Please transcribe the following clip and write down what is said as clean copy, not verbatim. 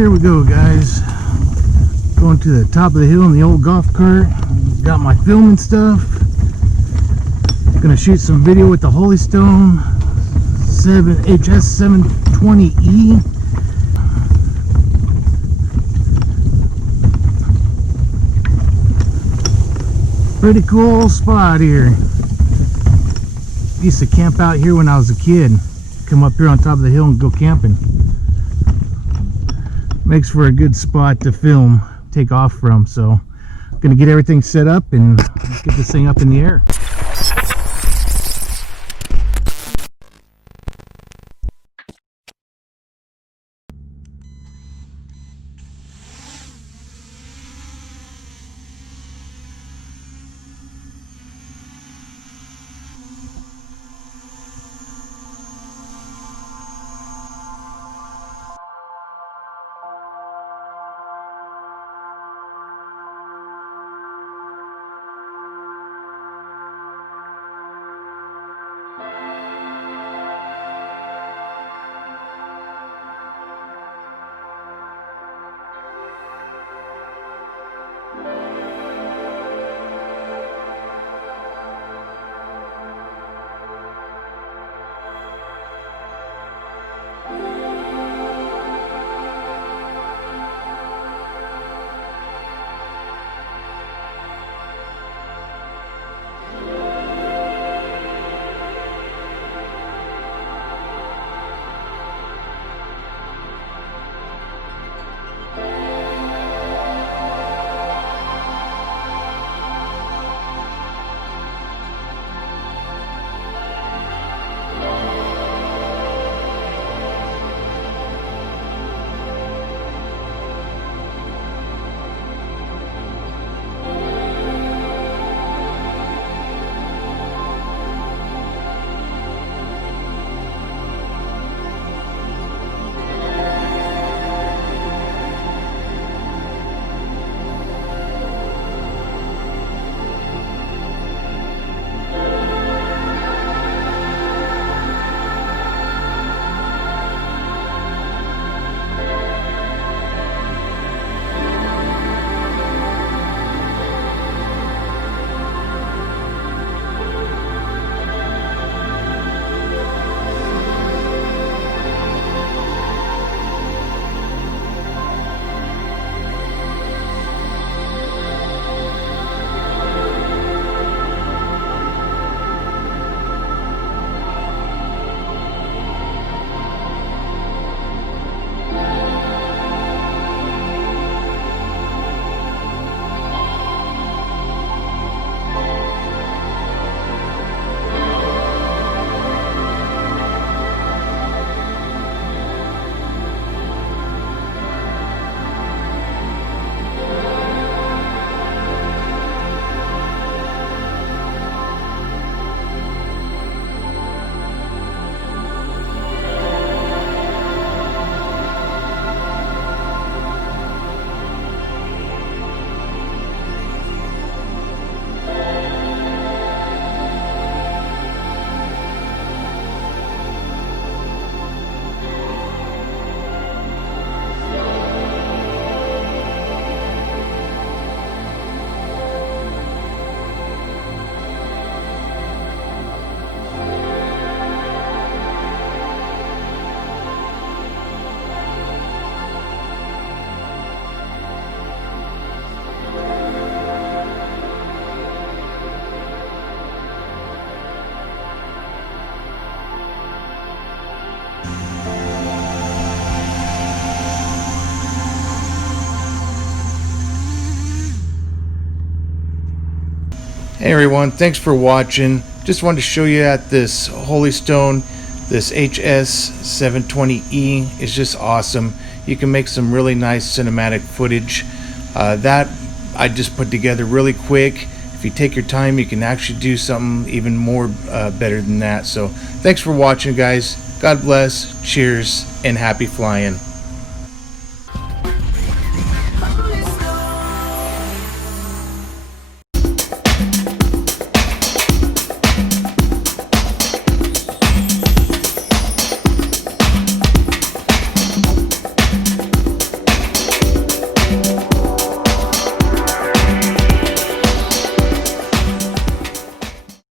Here we go, guys. Going to the top of the hill in the old golf cart. Got my filming stuff. Gonna shoot some video with the HolyStone HS720E. Pretty cool spot here. Used to camp out here when I was a kid. Come up here on top of the hill and go camping. Makes for a good spot to film, take off from. So I'm gonna get everything set up and get this thing up in the air. Hey everyone, thanks for watching. Just wanted to show you at this HolyStone, this HS720E is just awesome. You can make some really nice cinematic footage. That I just put together really quick. If you take your time, you can actually do something even more better than that. So thanks for watching, guys. God bless, cheers, and happy flying.